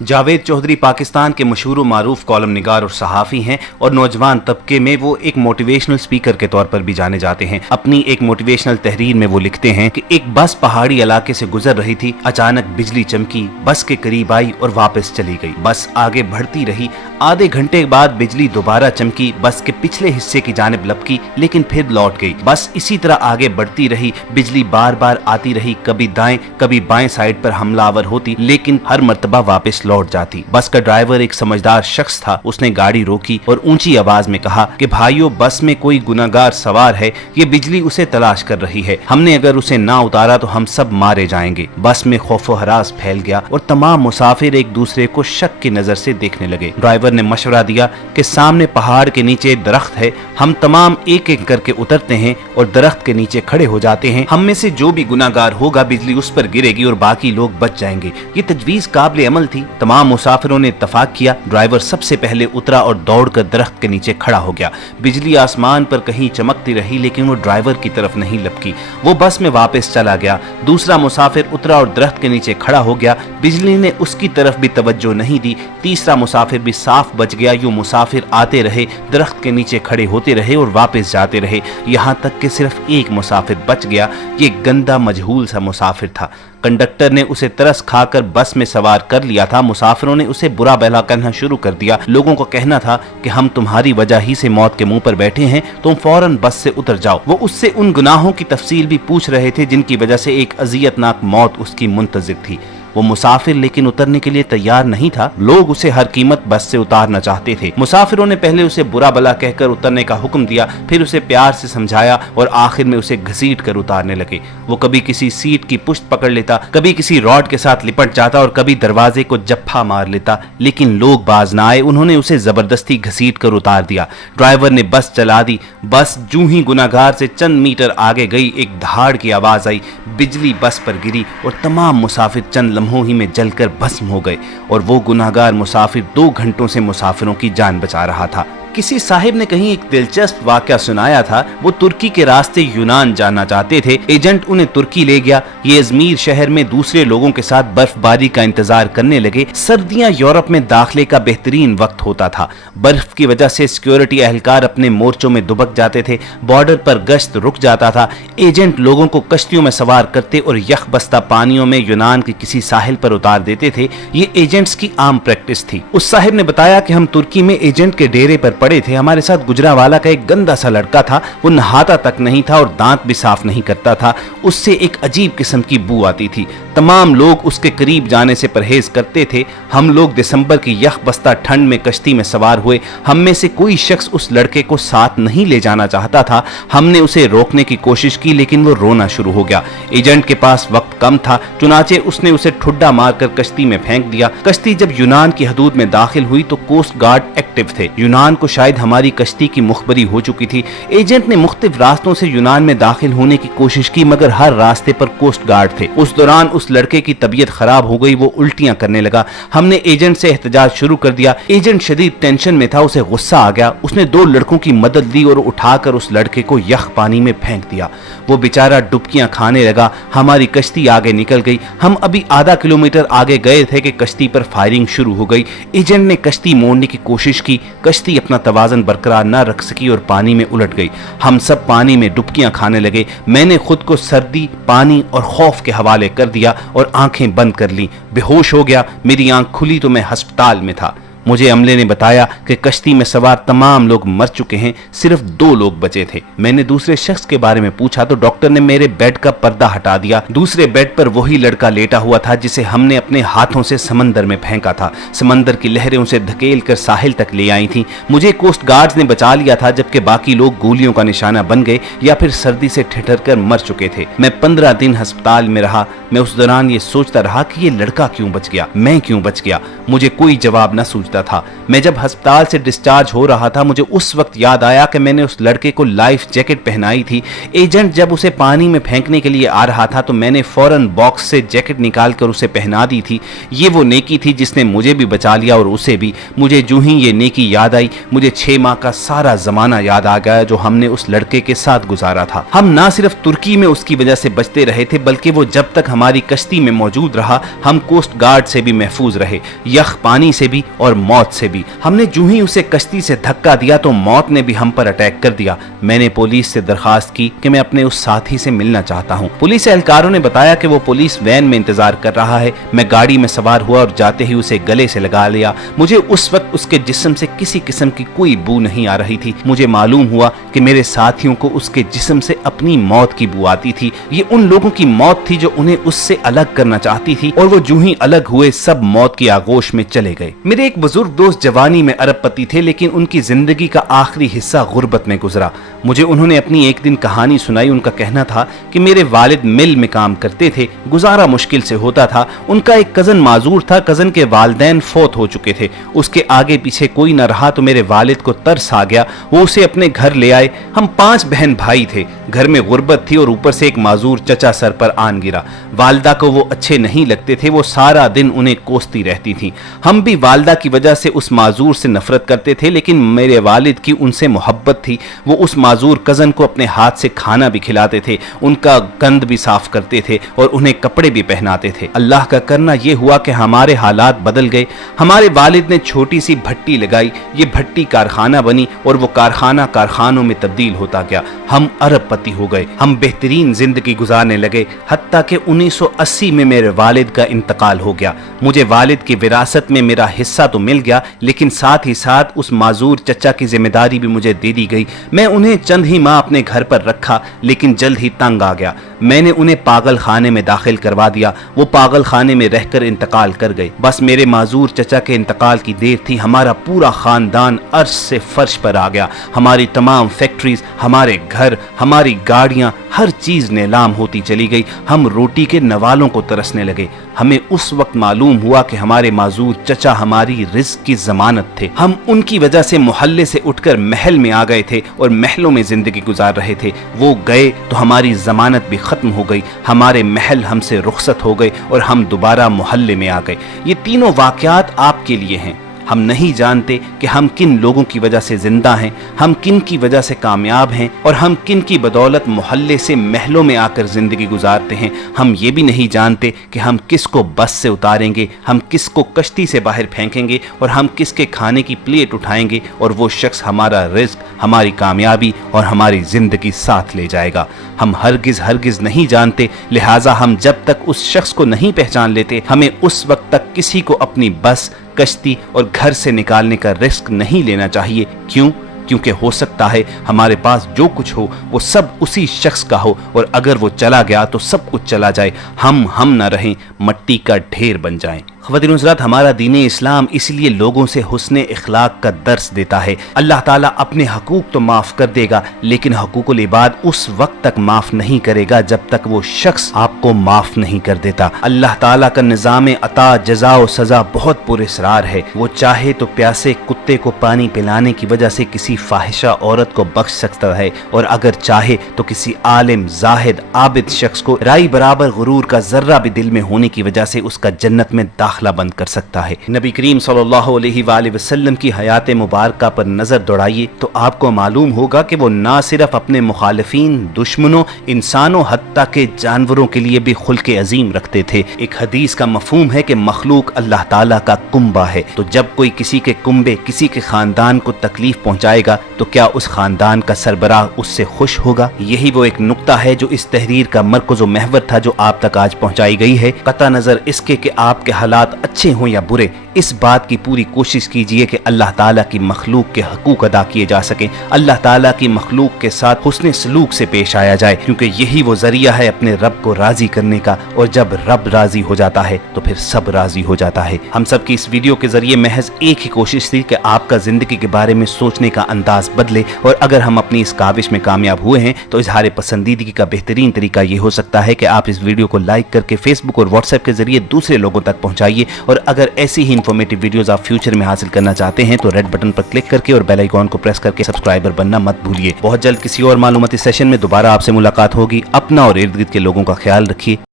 जावेद चौधरी पाकिस्तान के मशहूर मारूफ कॉलम निगार और सहाफ़ी हैं और नौजवान तबके में वो एक मोटिवेशनल स्पीकर के तौर पर भी जाने जाते हैं। अपनी एक मोटिवेशनल तहरीर में वो लिखते हैं कि एक बस पहाड़ी इलाके से गुजर रही थी, अचानक बिजली चमकी, बस के करीब आई और वापस चली गई। बस आगे बढ़ती रही, आधे घंटे बाद बिजली दोबारा चमकी, बस के पिछले हिस्से की जानिब लपकी लेकिन फिर लौट गई। बस इसी तरह आगे बढ़ती रही, बिजली बार बार आती रही, कभी दाएं कभी बाएं साइड पर हमलावर होती लेकिन हर मर्तबा वापस लौट जाती। बस का ड्राइवर एक समझदार शख्स था, उसने गाड़ी रोकी और ऊंची आवाज में कहा कि भाइयों, बस में कोई गुनाहगार सवार है, ये बिजली उसे तलाश कर रही है, हमने अगर उसे ना उतारा तो हम सब मारे जाएंगे। बस में खौफो हरास फैल गया और तमाम मुसाफिर एक दूसरे को शक की नजर से देखने लगे। ड्राइवर ने मशवरा दिया कि सामने पहाड़ के नीचे दरख्त है, हम तमाम एक एक करके उतरते हैं और दरख्त के नीचे खड़े हो जाते हैं, हम में से जो भी गुनाहगार होगा बिजली उस पर गिरेगी और बाकी लोग बच जाएंगे। ये तजवीज काबिल अमल थी। तमाम मुसाफिरों ने इत्तफाक किया। ड्राइवर सबसे पहले उतरा और दौड़कर दरख्त के नीचे खड़ा हो गया। बिजली आसमान पर कहीं चमकती रही लेकिन वो ड्राइवर की तरफ नहीं लपकी, वो बस में वापस चला गया। दूसरा मुसाफिर उतरा और दरख्त के नीचे खड़ा हो गया, बिजली ने उसकी तरफ भी तवज्जो नहीं दी। तीसरा मुसाफिर भी साफ बच गया। यूं मुसाफिर आते रहे, दरख्त के नीचे खड़े होते रहे और वापस जाते रहे, यहाँ तक कि सिर्फ एक मुसाफिर बच गया। ये गंदा मजहूल सा मुसाफिर था। कंडक्टर ने उसे तरस खाकर बस में सवार कर लिया था। मुसाफिरों ने उसे बुरा भला कहना शुरू कर दिया। लोगों को कहना था कि हम तुम्हारी वजह ही से मौत के मुंह पर बैठे हैं, तुम फौरन बस से उतर जाओ। वो उससे उन गुनाहों की तफसील भी पूछ रहे थे जिनकी वजह से एक अजियतनाक मौत उसकी मुंतजिर थी। वो मुसाफिर लेकिन उतरने के लिए तैयार नहीं था। लोग उसे हर कीमत बस से उतारना चाहते थे। मुसाफिरों ने पहले उसे बुरा भला कहकर उतरने का हुक्म दिया, फिर उसे प्यार से समझाया और आखिर में उसे घसीट कर उतारने लगे। वो कभी किसी सीट की पुश्त पकड़ लेता, कभी किसी रॉड के साथ लिपट जाता और कभी दरवाजे को जप्फा मार लेता, लेकिन लोग बाज ना आए। उन्होंने उसे जबरदस्ती घसीट कर उतार दिया। ड्राइवर ने बस चला दी। बस जूं ही गुनाहगार से चंद मीटर आगे गई, एक दहाड़ की आवाज आई, बिजली बस पर गिरी और तमाम मुसाफिर चंद लम्हों ही में जलकर भस्म हो गए। और वो गुनाहगार मुसाफिर 2 घंटों से मुसाफिरों की जान बचा रहा था। किसी साहिब ने कहीं एक दिलचस्प वाकया सुनाया था। वो तुर्की के रास्ते यूनान जाना चाहते थे। एजेंट उन्हें तुर्की ले गया। ये अजमीर शहर में दूसरे लोगों के साथ बर्फबारी का इंतजार करने लगे। सर्दियां यूरोप में दाखिले का बेहतरीन वक्त होता था। बर्फ की वजह से सिक्योरिटी एहलकार अपने मोर्चों में दुबक जाते थे। बॉर्डर पर गश्त रुक जाता था। एजेंट लोगों को कश्तियों में सवार करते और यख बस्ता पानियों में यूनान के किसी साहिल पर उतार देते थे। ये एजेंट्स की आम प्रैक्टिस थी। उस साहिब ने बताया कि हम तुर्की में एजेंट के डेरे पर पड़े थे। हमारे साथ गुजरावाला का एक गंदा सा लड़का था। वो नहाता तक नहीं था और दांत भी साफ नहीं करता था। उससे एक अजीब किस्म की बू आती थी। तमाम लोग उसके करीब जाने से परहेज करते थे। हम लोग दिसंबर की यख बस्ता ठंड में कश्ती में सवार हुए। हम में से कोई शख्स उस लड़के को साथ नहीं ले जाना चाहता था। हमने उसे रोकने की कोशिश की लेकिन वो रोना शुरू हो गया। एजेंट के पास वक्त कम था, चुनाचे उसने उसे ठुड्डा मारकर कश्ती में फेंक दिया। कश्ती जब यूनान की हदूद में दाखिल हुई तो कोस्ट गार्ड एक्टिव थे। यूनान को शायद हमारी कश्ती की मुखबरी हो चुकी थी। एजेंट ने मुख्तलिफ रास्तों से यूनान में दाखिल होने की कोशिश की मगर हर रास्ते पर कोस्ट गार्ड थे। उस दौरान उस लड़के की तबीयत खराब हो गई, वो उल्टियां करने लगा। हमने एजेंट से एहतजाज शुरू कर दिया। एजेंट शदीद टेंशन में था, उसे गुस्सा आ गया। उसने 2 लड़कों की मदद ली और उठाकर उस लड़के को यख पानी में फेंक दिया। वो बेचारा डुबकियां खाने लगा। हमारी कश्ती आगे निकल गई। हम अभी आधा किलोमीटर आगे गए थे कि कश्ती पर फायरिंग शुरू हो गई। एजेंट ने कश्ती मोड़ने की कोशिश की। कश्ती अपना तवाज़न बरकरार न रख सकी और पानी में उलट गई। हम सब पानी में डुबकियां खाने लगे। मैंने खुद को सर्दी, पानी और खौफ के हवाले कर दिया और आंखें बंद कर ली। बेहोश हो गया। मेरी आंख खुली तो मैं अस्पताल में था। मुझे अमले ने बताया कि कश्ती में सवार तमाम लोग मर चुके हैं, सिर्फ 2 लोग बचे थे। मैंने दूसरे शख्स के बारे में पूछा तो डॉक्टर ने मेरे बेड का पर्दा हटा दिया। दूसरे बेड पर वही लड़का लेटा हुआ था जिसे हमने अपने हाथों से समंदर में फेंका था। समंदर की लहरें उसे धकेल कर साहिल तक ले आई थीं। मुझे कोस्ट गार्ड्स ने बचा लिया था जबकि बाकी लोग गोलियों का निशाना बन गए या फिर सर्दी से ठिठर कर मर चुके थे। मैं 15 दिन अस्पताल में रहा। मैं उस दौरान ये सोचता रहा कि ये लड़का क्यों बच गया, मैं क्यों बच गया। मुझे कोई जवाब न सूझता था। मैं जब अस्पताल से डिस्चार्ज हो रहा था मुझे उस वक्त याद आया कि मैंने उस लड़के को लाइफ जैकेट पहनाई थी। एजेंट जब उसे पानी में फेंकने के लिए आ रहा था तो मैंने फौरन बॉक्स से जैकेट निकालकर उसे पहना दी थी। ये वो नेकी थी जिसने मुझे भी बचा लिया और उसे भी। मुझे जो ही ये नेकी याद आई मुझे 6 माह का सारा जमाना याद आ गया जो हमने उस लड़के के साथ गुजारा था। हम ना सिर्फ तुर्की में उसकी वजह से बचते रहे थे बल्कि वो जब तक हमारी कश्ती में मौजूद रहा, हम कोस्ट गार्ड से भी महफूज रहे, यख पानी से भी और मौत से भी। हमने जो ही उसे कश्ती से धक्का दिया तो मौत ने भी हम पर अटैक कर दिया। मैंने पुलिस से दरखास्त की कि मैं अपने उस साथी से मिलना चाहता हूँ। पुलिस एहलकारों ने बताया कि वो पुलिस वैन में इंतजार कर रहा है। मैं गाड़ी में सवार हुआ और जाते ही उसे गले से लगा लिया। मुझे उस वक्त उसके जिस्म से किसी किस्म की कोई बू नहीं आ रही थी। मुझे मालूम हुआ कि मेरे साथियों को उसके जिस्म से अपनी मौत की बू आती थी। ये उन लोगों की मौत थी जो उन्हें उससे अलग करना चाहती थी, और वो जो ही अलग हुए सब मौत की आगोश में चले गए। मेरे एक बुजुर्ग दोस्त जवानी में अरबपति थे, लेकिन उनकी जिंदगी का आखिरी हिस्सा गुर्बत में गुजरा। मुझे उन्होंने अपनी एक दिन कहानी सुनाई। उनका कहना था कि मेरे वालिद मिल में काम करते थे, गुजारा मुश्किल से होता था। उनका एक कजन माजूर था, कजन के वालिदैन फौत हो चुके थे। उसके आगे पीछे कोई न रहा तो मेरे वालिद को तरस आ गया। वो उसे अपने घर ले आए। हम 5 बहन भाई थे, घर में गुर्बत थी और ऊपर से एक माजूर चचा सर पर आन गिरा। वालदा को वो अच्छे नहीं लगते थे, वो सारा दिन उन्हें कोसती रहती थी। हम भी वालदा की वजह से उस माजूर से नफरत करते थे, लेकिन मेरे वालिद की उनसे मोहब्बत थी। वो उस माजूर कजन को अपने हाथ से खाना भी खिलाते थे, उनका गंद भी साफ करते थे और उन्हें कपड़े भी पहनाते थे। अल्लाह का करना ये हुआ कि हमारे हालात बदल गए। हमारे वालिद ने छोटी सी भट्टी लगाई, ये भट्टी कारखाना बनी और वो कारखाना कारखानों में तब्दील होता गया। हम अरबपति हो गए, हम बेहतरीन जिंदगी गुजारने लगे, हत्ता कि 1980 में मेरे वालिद का इंतकाल हो गया। मुझे वालिद की विरासत में मेरा हिस्सा तो मिल गया, लेकिन साथ ही साथ उस माजूर चचा की जिम्मेदारी भी मुझे दे दी गई। मैं उन्हें चंद ही माह अपने घर पर रखा, लेकिन जल्द ही तंग आ गया। मैंने उन्हें पागल खाने में दाखिल करवा दिया। वो पागल खाने में रहकर इंतकाल कर गए। बस मेरे माजूर चचा के इंतकाल की देर थी, हमारा पूरा खानदान अर्श से फर्श पर आ गया। हमारी तमाम फैक्ट्रीज, हमारे घर, हमारी गाड़ियां, हर चीज नीलाम होती चली गई। हम रोटी के नवालों को तरसने लगे। हमें उस वक्त मालूम हुआ कि हमारे माजूर चचा हमारी रिज़्क़ की जमानत थे। हम उनकी वजह से मोहल्ले से उठकर महल में आ गए थे और महलों में जिंदगी गुजार रहे थे। वो गए तो हमारी जमानत भी खत्म हो गई, हमारे महल हमसे रुखसत हो गए और हम दोबारा मोहल्ले में आ गए। ये तीनों वाकयात आपके लिए हैं। हम नहीं जानते कि हम किन लोगों की वजह से जिंदा हैं, हम किन की वजह से कामयाब हैं और हम किन की बदौलत मोहल्ले से महलों में आकर जिंदगी गुजारते हैं। हम ये भी नहीं जानते कि हम किसको बस से उतारेंगे, हम किसको कश्ती से बाहर फेंकेंगे और हम किसके खाने की प्लेट उठाएंगे और वो शख्स हमारा रिज़्क़, हमारी कामयाबी और हमारी जिंदगी साथ ले जाएगा। हम हरगिज़ नहीं जानते, लिहाजा हम जब तक उस शख्स को नहीं पहचान लेते, हमें उस वक्त तक किसी को अपनी बस, कश्ती और घर से निकालने का रिस्क नहीं लेना चाहिए। क्यों? क्योंकि हो सकता है हमारे पास जो कुछ हो वो सब उसी शख्स का हो, और अगर वो चला गया तो सब कुछ चला जाए, हम ना रहें, मट्टी का ढेर बन जाएं। ख़वातीन हज़रात, हमारा दीन इस्लाम इसलिए लोगों से हुस्न इखलाक का दर्स देता है। अल्लाह ताला अपने हकूक़ तो माफ़ कर देगा, लेकिन हकूक़ुल इबाद उस वक्त तक माफ़ नहीं करेगा जब तक वो शख्स आपको माफ़ नहीं कर देता। अल्लाह ताला का निज़ाम अता, जज़ा और सज़ा बहुत पुरअसरार है। वो चाहे तो प्यासे कुत्ते को पानी पिलाने की वजह से किसी फाहिशा औरत को बख्श सकता है, और अगर चाहे तो किसी आलिम, जाहिद, आबिद शख्स को राई बराबर गुरूर का जर्रा भी दिल में होने की वजह से उसका जन्नत में दाखिला बंद कर सकता है। नबी करीम सल्लल्लाहु अलैहि वसल्लम की हयात मुबारका पर नजर दौड़ाइए तो आपको मालूम होगा कि वो ना सिर्फ अपने मुखालिफिन, दुश्मनों, इंसानों, हत्ता के जानवरों के लिए भी खुल्क़े अजीम रखते थे। एक हदीस का मफहूम है कि मखलूक अल्लाह ताला का कुंबा है, तो जब कोई किसी के कुंबे, किसी के खानदान को तकलीफ पहुंचाएगा तो क्या उस खानदान का सरबराह उससे खुश होगा? यही वो एक नुक्ता है जो इस तहरीर का मरकज़ व महवर था, जो आप तक आज पहुंचाई गई है। कता नजर इसके कि आपके हालात अच्छे हों या बुरे, इस बात की पूरी कोशिश कीजिए कि अल्लाह ताला की मखलूक के हकूक अदा किए जा सकें, अल्लाह ताला की मखलूक के साथ हुस्न सलूक से पेश आया जाए, क्योंकि यही वो जरिया है अपने रब को राजी करने का, और जब रब राजी हो जाता है तो फिर सब राजी हो जाता है। हम सब की इस वीडियो के जरिए महज एक ही कोशिश थी कि आपका जिंदगी के बारे में सोचने का अंदाज बदले, और अगर हम अपनी इस काविश में कामयाब हुए हैं तो इजहार पसंदीदगी का बेहतरीन तरीका ये हो सकता है कि आप इस वीडियो को लाइक करके फेसबुक और व्हाट्सएप के जरिए दूसरे लोगों तक पहुंचाइए, और अगर ऐसी ही इन्फॉर्मेटिव वीडियोस आप फ्यूचर में हासिल करना चाहते हैं तो रेड बटन पर क्लिक करके और बेल आइकॉन को प्रेस करके सब्सक्राइबर बनना मत भूलिए। बहुत जल्द किसी और मालूमाती सेशन में दोबारा आपसे मुलाकात होगी। अपना और इर्द गिर्द के लोगों का ख्याल रखिए।